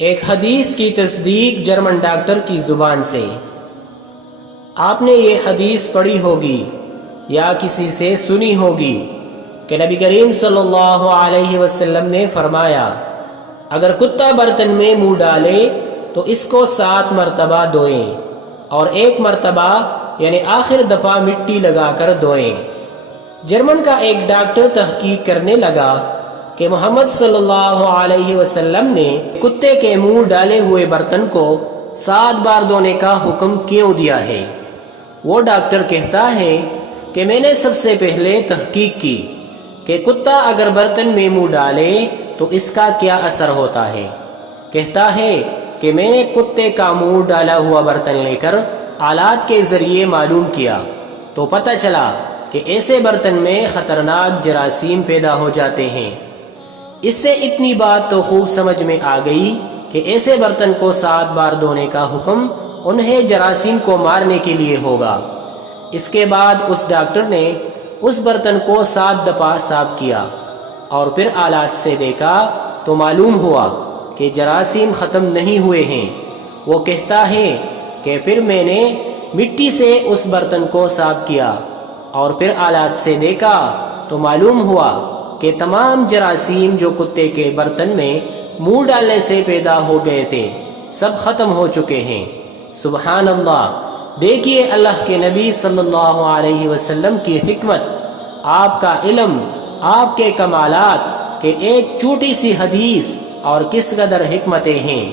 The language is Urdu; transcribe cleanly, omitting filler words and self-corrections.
ایک حدیث کی تصدیق جرمن ڈاکٹر کی زبان سے۔ آپ نے یہ حدیث پڑھی ہوگی یا کسی سے سنی ہوگی کہ نبی کریم صلی اللہ علیہ وسلم نے فرمایا، اگر کتا برتن میں منہ ڈالے تو اس کو 7 مرتبہ دھوئیں اور 1 مرتبہ یعنی آخر دفعہ مٹی لگا کر دھوئیں۔ جرمن کا ایک ڈاکٹر تحقیق کرنے لگا کہ محمد صلی اللہ علیہ وسلم نے کتے کے منہ ڈالے ہوئے برتن کو 7 بار دھونے کا حکم کیوں دیا ہے۔ وہ ڈاکٹر کہتا ہے کہ میں نے سب سے پہلے تحقیق کی کہ کتا اگر برتن میں منہ ڈالے تو اس کا کیا اثر ہوتا ہے۔ کہتا ہے کہ میں نے کتے کا منہ ڈالا ہوا برتن لے کر آلات کے ذریعے معلوم کیا تو پتہ چلا کہ ایسے برتن میں خطرناک جراثیم پیدا ہو جاتے ہیں۔ اس سے اتنی بات تو خوب سمجھ میں آ گئی کہ ایسے برتن کو 7 بار دھونے کا حکم انہیں جراثیم کو مارنے کے لیے ہوگا۔ اس کے بعد اس ڈاکٹر نے اس برتن کو 7 دفعہ صاف کیا اور پھر آلات سے دیکھا تو معلوم ہوا کہ جراثیم ختم نہیں ہوئے ہیں۔ وہ کہتا ہے کہ پھر میں نے مٹی سے اس برتن کو صاف کیا اور پھر آلات سے دیکھا تو معلوم ہوا کہ تمام جراثیم جو کتے کے برتن میں منہ ڈالنے سے پیدا ہو گئے تھے سب ختم ہو چکے ہیں۔ سبحان اللہ! دیکھیے اللہ کے نبی صلی اللہ علیہ وسلم کی حکمت، آپ کا علم، آپ کے کمالات کہ ایک چھوٹی سی حدیث اور کس قدر حکمتیں ہیں۔